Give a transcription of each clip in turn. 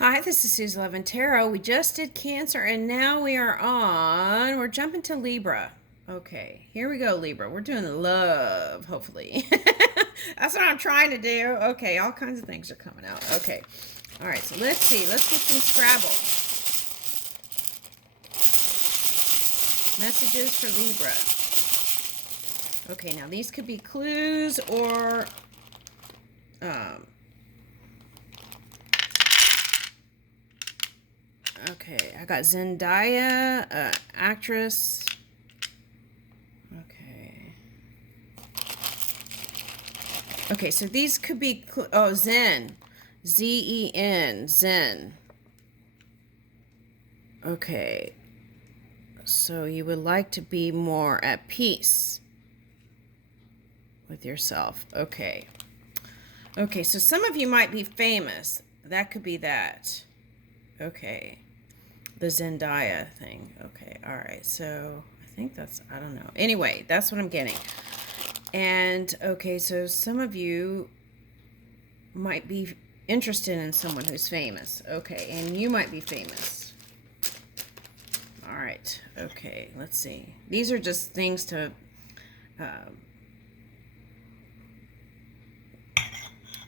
Hi, this is Suze Love and Tarot. We just did Cancer and now we're jumping to Libra. Okay, here we go, Libra. We're doing love, hopefully. That's what I'm trying to do. Okay, all kinds of things are coming out. Okay, all right, so let's see. Let's get some Scrabble. Messages for Libra. Okay, now these could be clues or okay, I got Zendaya, actress. Okay. Okay, so these could be, Zen. Zen. Zen. Okay. So you would like to be more at peace with yourself. Okay. Okay, so some of you might be famous. That could be that. Okay. The Zendaya thing. Okay, all right. So I think I don't know. Anyway, that's what I'm getting. And okay, so some of you might be interested in someone who's famous. Okay, and you might be famous. All right. Okay, let's see. These are just things to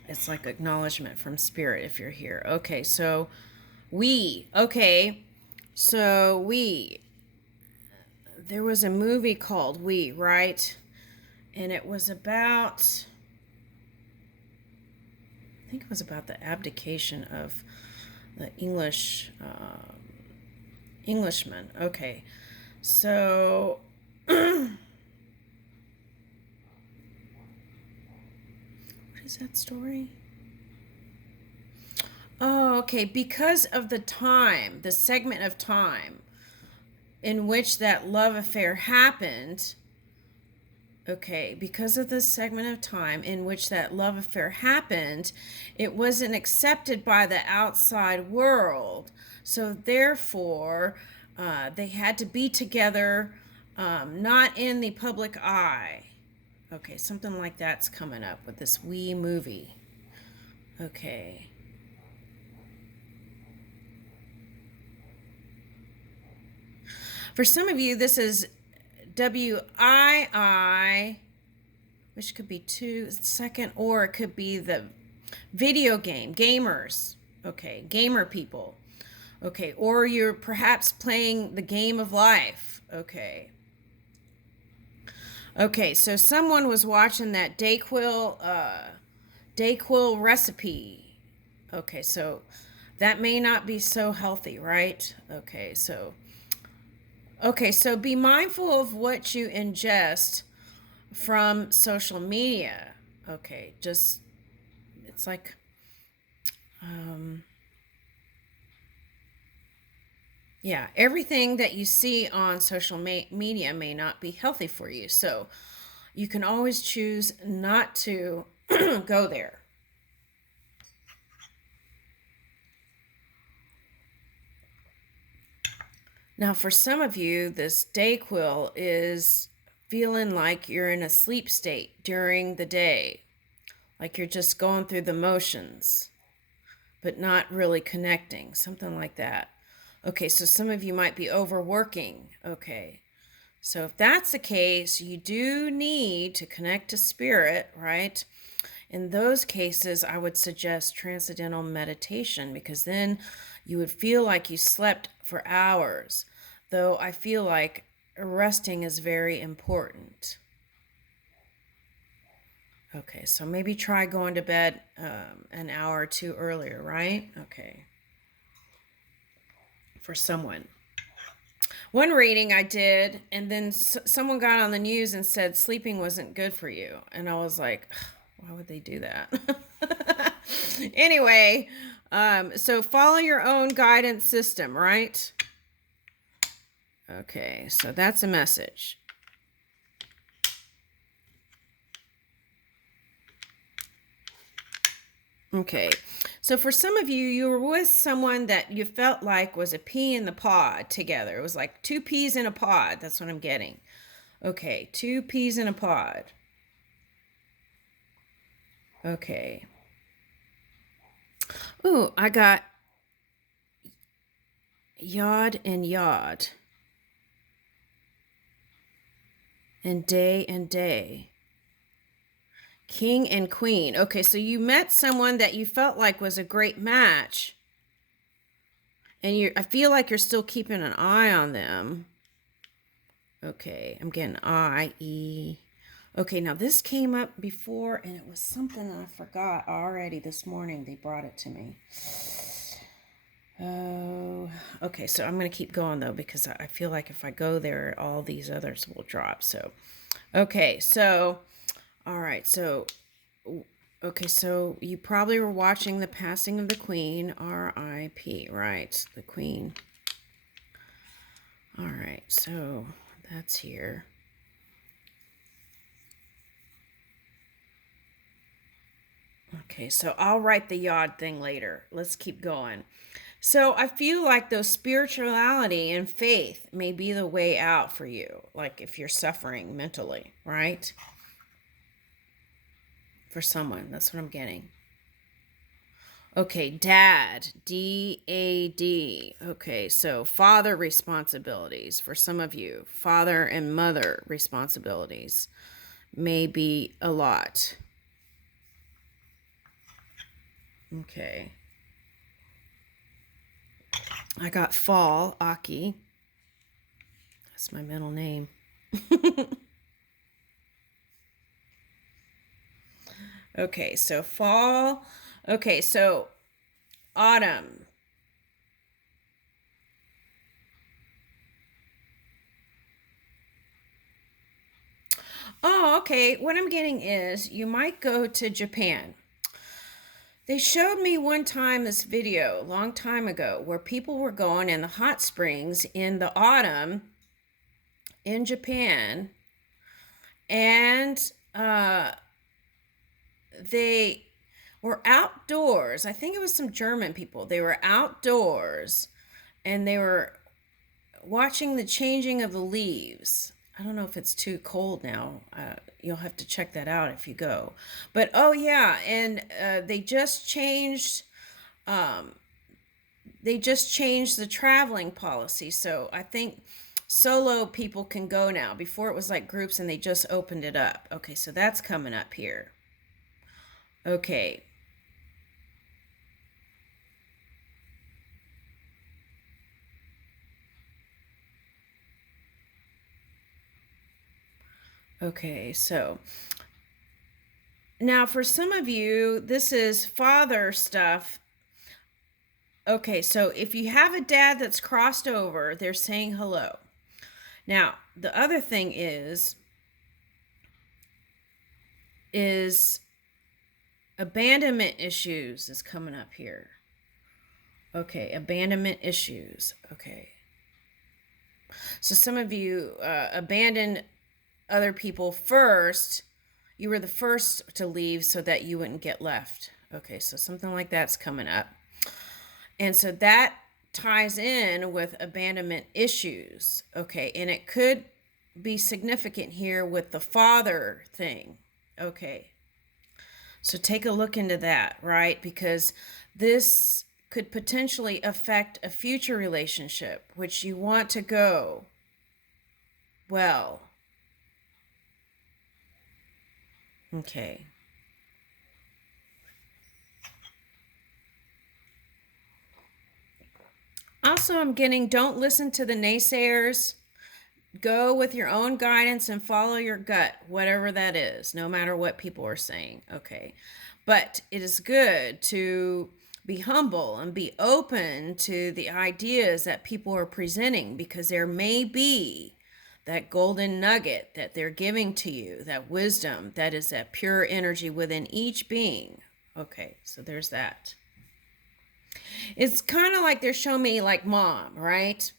it's like acknowledgement from spirit if you're here. Okay, so there was a movie called We, right? And it was about, I think it was about the abdication of the Englishman. Okay, so what is that story? Oh, okay. Because of the segment of time in which that love affair happened. Okay, because of the segment of time in which that love affair happened, it wasn't accepted by the outside world. So therefore, they had to be together, not in the public eye. Okay, something like that's coming up with this wee movie. Okay. For some of you, this is WII, which could be 2 second, or it could be the video game, gamers. Okay, gamer people. Okay, or you're perhaps playing the game of life. Okay. Okay, so someone was watching that Dayquil recipe. Okay, so that may not be so healthy, right? Okay, so be mindful of what you ingest from social media. Okay, just it's like yeah, everything that you see on social media may not be healthy for you. So you can always choose not to go there. Now, for some of you, this Dayquil is feeling like you're in a sleep state during the day, like you're just going through the motions, but not really connecting, something like that. Okay, so some of you might be overworking. Okay, so if that's the case, you do need to connect to spirit, right? In those cases, I would suggest transcendental meditation because then you would feel like you slept for hours, though I feel like resting is very important. Okay, so maybe try going to bed an hour or two earlier, right? Okay. For someone. One reading I did, and then someone got on the news and said sleeping wasn't good for you. And I was like, why would they do that? Anyway, so follow your own guidance system, right? Okay, so that's a message. Okay, so for some of you, you were with someone that you felt like was a pea in the pod together. It was like two peas in a pod. That's what I'm getting. Okay, two peas in a pod. Okay. Ooh, I got Yod and Yod. And day. King and queen. Okay, so you met someone that you felt like was a great match. And I feel like you're still keeping an eye on them. Okay, I'm getting I, E. Okay, now this came up before and it was something that I forgot already this morning. They brought it to me. Oh, okay, so I'm going to keep going though because I feel like if I go there, all these others will drop. So, okay, so, all right, so, okay, so you probably were watching the passing of the Queen, R.I.P., right? The Queen. All right, so that's here. Okay, so I'll write the Yod thing later. Let's keep going. So I feel like those spirituality and faith may be the way out for you, like if you're suffering mentally, right? For someone, that's what I'm getting. Okay, dad, D-A-D. Okay, so father responsibilities for some of you. Father and mother responsibilities may be a lot. Okay. I got fall, Aki. That's my middle name. Okay, so fall. Okay, so autumn. Oh, okay. What I'm getting is you might go to Japan. They showed me one time this video a long time ago where people were going in the hot springs in the autumn in Japan, and they were outdoors. I think it was some German people. They were outdoors and they were watching the changing of the leaves. I don't know if it's too cold now. You'll have to check that out if you go. But oh yeah, and they just changed. They just changed the traveling policy, so I think solo people can go now. Before it was like groups, and they just opened it up. Okay, so that's coming up here. Okay. Okay, so now for some of you, this is father stuff. Okay, so if you have a dad that's crossed over, they're saying hello. Now, the other thing is abandonment issues is coming up here. Okay, abandonment issues. Okay. So some of you abandoned other people first. You were the first to leave so that you wouldn't get left. Okay, so something like that's coming up. And so that ties in with abandonment issues. Okay, and it could be significant here with the father thing. Okay, so take a look into that, right? Because this could potentially affect a future relationship, which you want to go well. Okay. Also, I'm getting don't listen to the naysayers. Go with your own guidance and follow your gut, whatever that is, no matter what people are saying. Okay. But it is good to be humble and be open to the ideas that people are presenting, because there may be that golden nugget that they're giving to you, that wisdom, that is that pure energy within each being. Okay, so there's that. It's kind of like they're showing me like mom, right?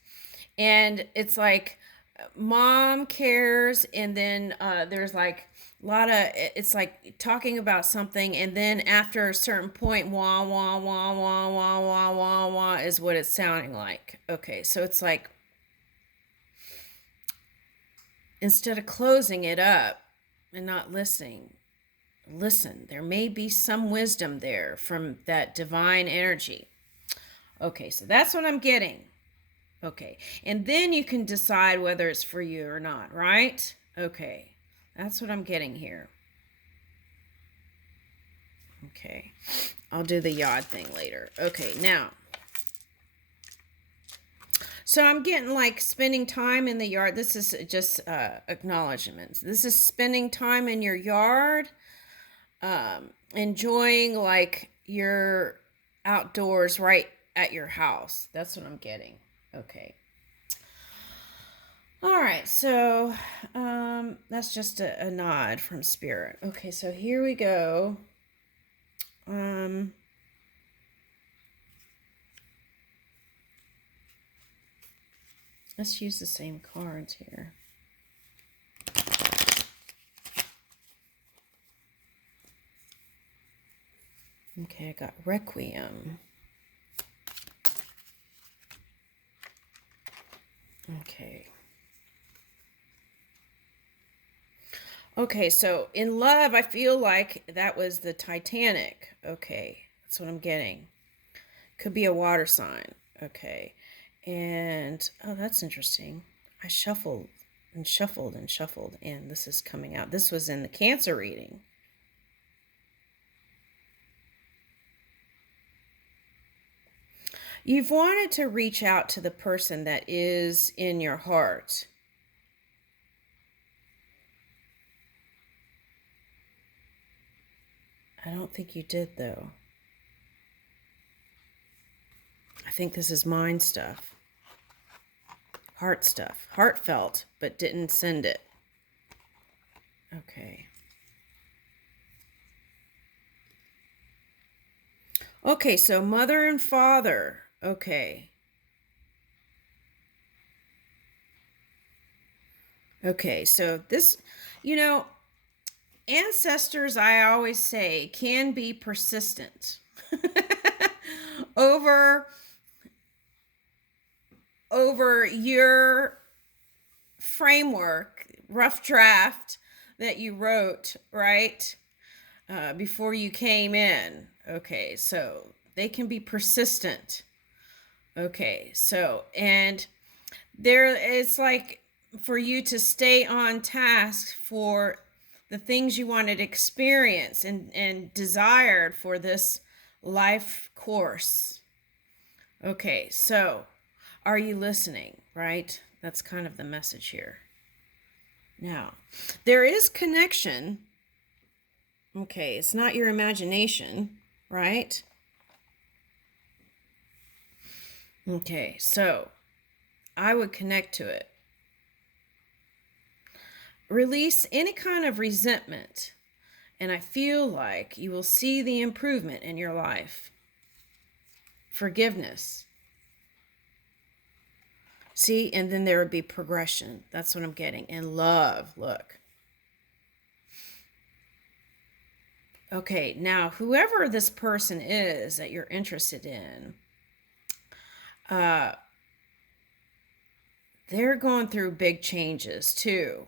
And it's like mom cares, and then there's like a lot of, it's like talking about something, and then after a certain point, wah wah wah wah wah wah wah wah is what it's sounding like. Okay, so it's like instead of closing it up and not listening, listen. There may be some wisdom there from that divine energy. Okay, so that's what I'm getting. Okay. And then you can decide whether it's for you or not, right? Okay. That's what I'm getting here. Okay. I'll do the yod thing later. Okay, now. So I'm getting like spending time in the yard. This is just acknowledgments. This is spending time in your yard, enjoying like your outdoors right at your house. That's what I'm getting. Okay. All right, so that's just a nod from Spirit. Okay, so here we go. Let's use the same cards here. Okay, I got Requiem. Okay. Okay, so in love, I feel like that was the Titanic. Okay, that's what I'm getting. Could be a water sign. Okay. And, oh, that's interesting. I shuffled and shuffled and shuffled, and this is coming out. This was in the Cancer reading. You've wanted to reach out to the person that is in your heart. I don't think you did, though. I think this is mind stuff. Heart stuff. Heartfelt, but didn't send it. Okay. Okay, so mother and father. Okay. Okay, so this, ancestors, I always say, can be persistent over your framework, rough draft that you wrote, right? Before you came in. Okay, so they can be persistent. Okay, so, and it's like for you to stay on task for the things you wanted to experience and desired for this life course. Okay, so are you listening, right? That's kind of the message here. Now, there is connection. Okay, it's not your imagination, right? Okay, so I would connect to it. Release any kind of resentment, and I feel like you will see the improvement in your life. Forgiveness. See, and then there would be progression. That's what I'm getting. And love, look. Okay, now whoever this person is that you're interested in, they're going through big changes too.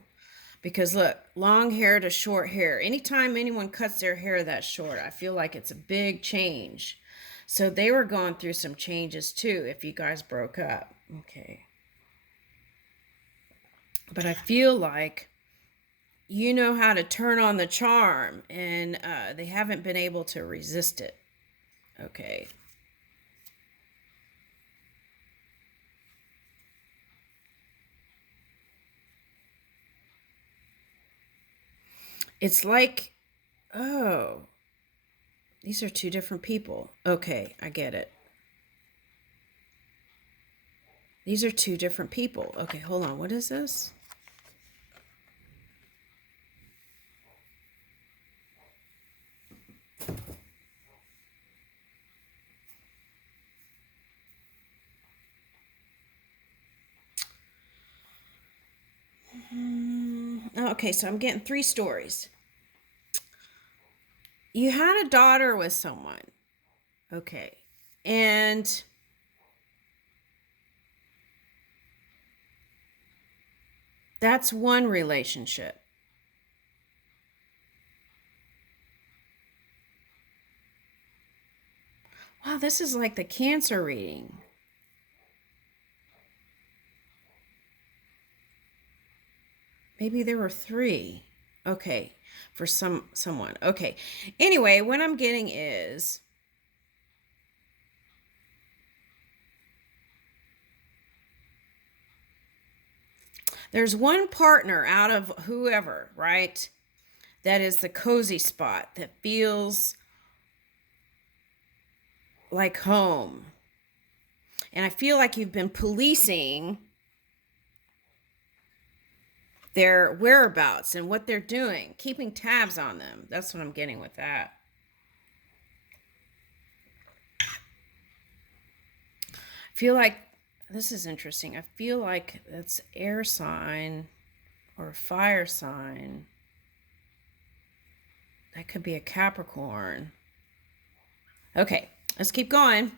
Because look, long hair to short hair. Anytime anyone cuts their hair that short, I feel like it's a big change. So they were going through some changes too if you guys broke up. Okay. But I feel like you know how to turn on the charm, and they haven't been able to resist it. Okay. It's like, oh, these are two different people. Okay, I get it. These are two different people. Okay, hold on. What is this? Okay, so I'm getting 3 stories. You had a daughter with someone. Okay. And that's one relationship. Wow, this is like the Cancer reading. Maybe there were three. Okay, for someone. Okay. Anyway, what I'm getting is there's one partner out of whoever, right? That is the cozy spot that feels like home. And I feel like you've been policing their whereabouts and what they're doing, keeping tabs on them. That's what I'm getting with that. I feel like this is interesting. I feel like that's air sign or fire sign. That could be a Capricorn. Okay, let's keep going.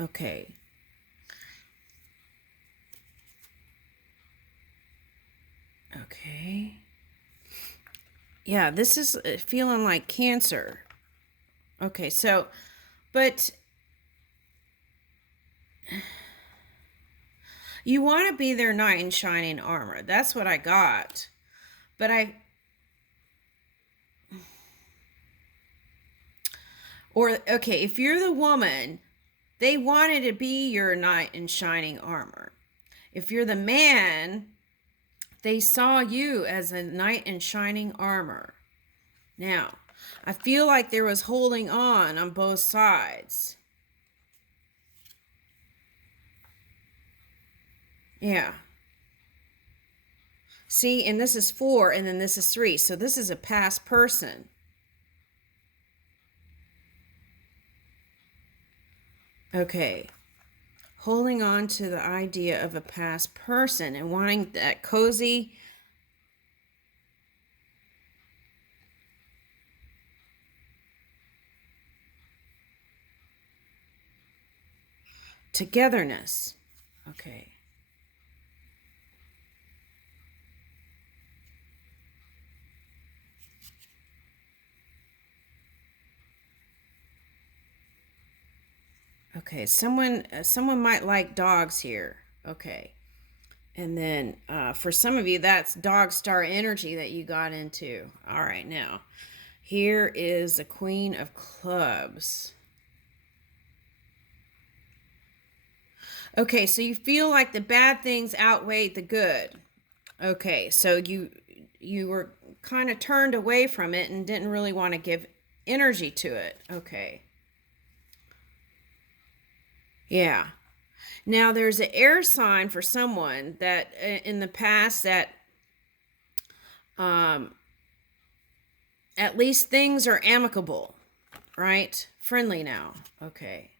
Okay. Okay. Yeah, this is feeling like Cancer. Okay, so, but you want to be their knight in shining armor. That's what I got. But okay, if you're the woman, they wanted to be your knight in shining armor. If you're the man, they saw you as a knight in shining armor. Now, I feel like there was holding on both sides. Yeah. See, and this is 4, and then this is 3. So this is a past person. Okay. Holding on to the idea of a past person and wanting that cozy togetherness. Okay. Okay, someone might like dogs here. Okay. And then for some of you, that's dog star energy that you got into. All right, now here is the Queen of Clubs. Okay, so you feel like the bad things outweighed the good. Okay, so you were kind of turned away from it and didn't really want to give energy to it. Okay. Yeah. Now there's an air sign for someone that in the past that at least things are amicable, right? Friendly now. Okay.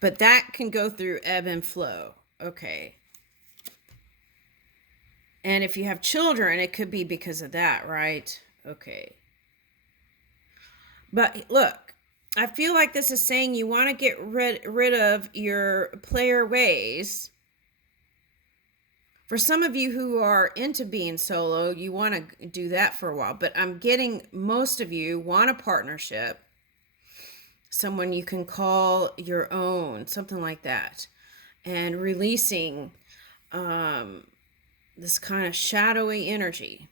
But that can go through ebb and flow. Okay. And if you have children, it could be because of that, right? Okay. But look, I feel like this is saying you want to get rid of your player ways. For some of you who are into being solo, you want to do that for a while. But I'm getting most of you want a partnership. Someone you can call your own, something like that. And releasing this kind of shadowy energy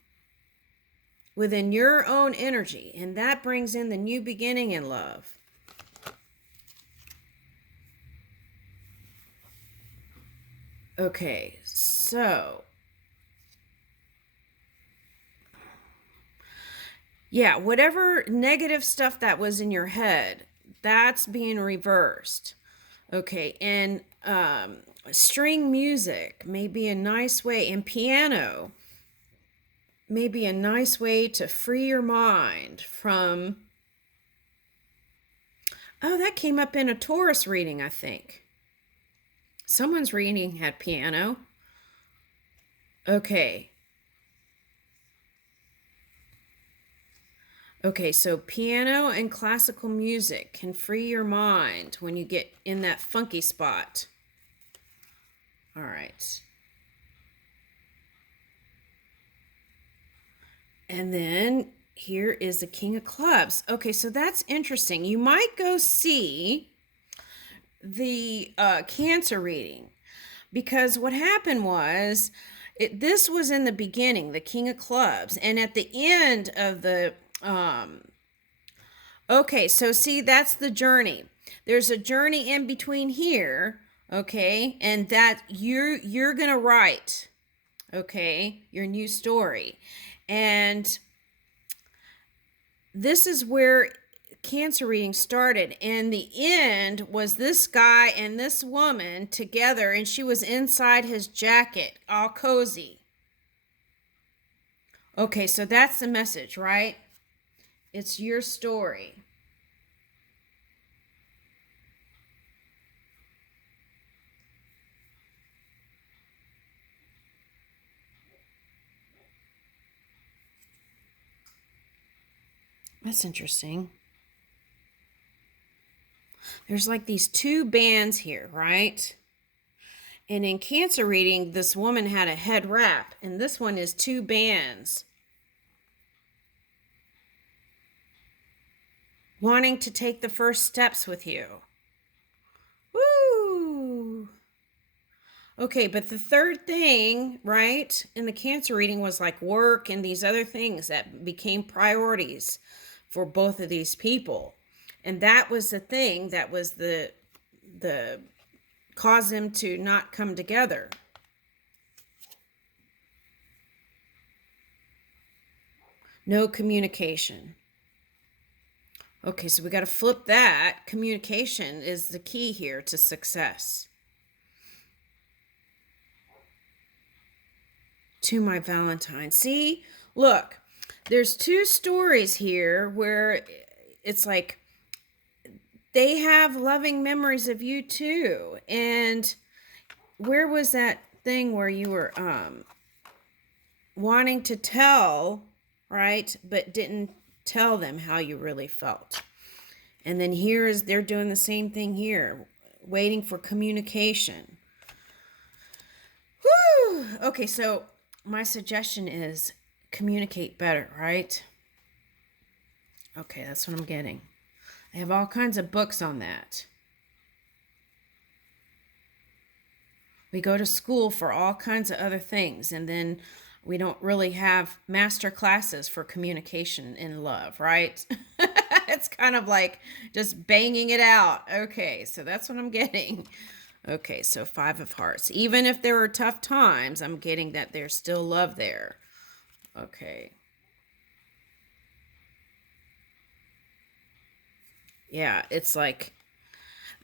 within your own energy. And that brings in the new beginning in love. Okay, so yeah, whatever negative stuff that was in your head, that's being reversed. Okay, and string music may be a nice way, and piano may be a nice way to free your mind from. Oh, that came up in a Taurus reading, I think. Someone's reading had piano. Okay. Okay, so piano and classical music can free your mind when you get in that funky spot. All right. And then here is the King of Clubs. Okay, so that's interesting. You might go see the Cancer reading, because what happened was this was in the beginning, the King of Clubs, and at the end of the okay, so see, that's the journey. There's a journey in between here, okay, and that you're gonna write, okay, your new story, and this is where Cancer reading started, and the end was this guy and this woman together, and she was inside his jacket, all cozy. Okay, so that's the message, right? It's your story. That's interesting. There's like these two bands here, right? And in Cancer reading, this woman had a head wrap, and this one is two bands. Wanting to take the first steps with you. Woo! Okay, but the third thing, right, in the Cancer reading was like work and these other things that became priorities for both of these people. And that was the thing that was the cause them to not come together. No communication. Okay, so we got to flip that. Communication is the key here to success. To my Valentine. See, look, there's two stories here where it's like they have loving memories of you too. And where was that thing where you were wanting to tell, right, but didn't tell them how you really felt? And then they're doing the same thing here, waiting for communication. Whew. Okay, so my suggestion is communicate better, right? Okay, that's what I'm getting. I have all kinds of books on that. We go to school for all kinds of other things, and then we don't really have master classes for communication in love, right? It's kind of like just banging it out. Okay, so that's what I'm getting. Okay, so 5 of Hearts. Even if there are tough times, I'm getting that there's still love there. Okay. Yeah, it's like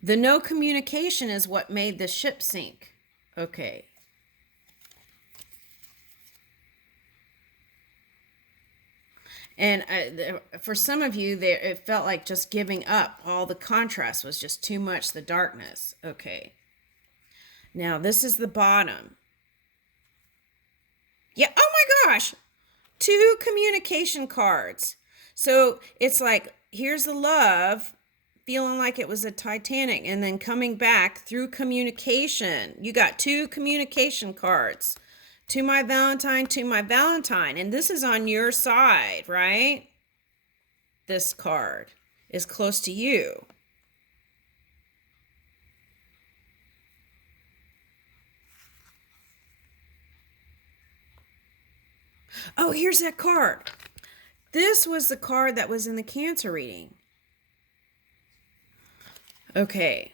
the no communication is what made the ship sink. Okay. And for some of you, it felt like just giving up. All the contrast was just too much, the darkness. Okay. Now, this is the bottom. Yeah, oh my gosh! 2 communication cards. So it's like, here's the love, feeling like it was a Titanic, and then coming back through communication. You got 2 communication cards. To my Valentine, to my Valentine. And this is on your side, right? This card is close to you. Oh, here's that card. This was the card that was in the Cancer reading. Okay.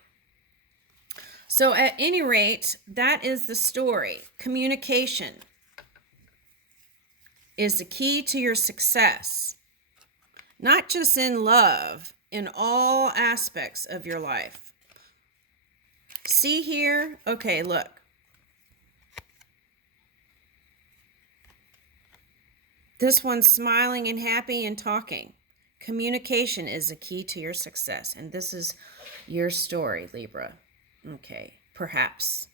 So at any rate, that is the story. Communication is the key to your success. Not just in love, in all aspects of your life. See here? Okay, look. This one's smiling and happy and talking. Communication is the key to your success. And this is your story, Libra. Okay, perhaps.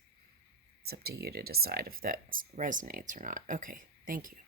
It's up to you to decide if that resonates or not. Okay, thank you.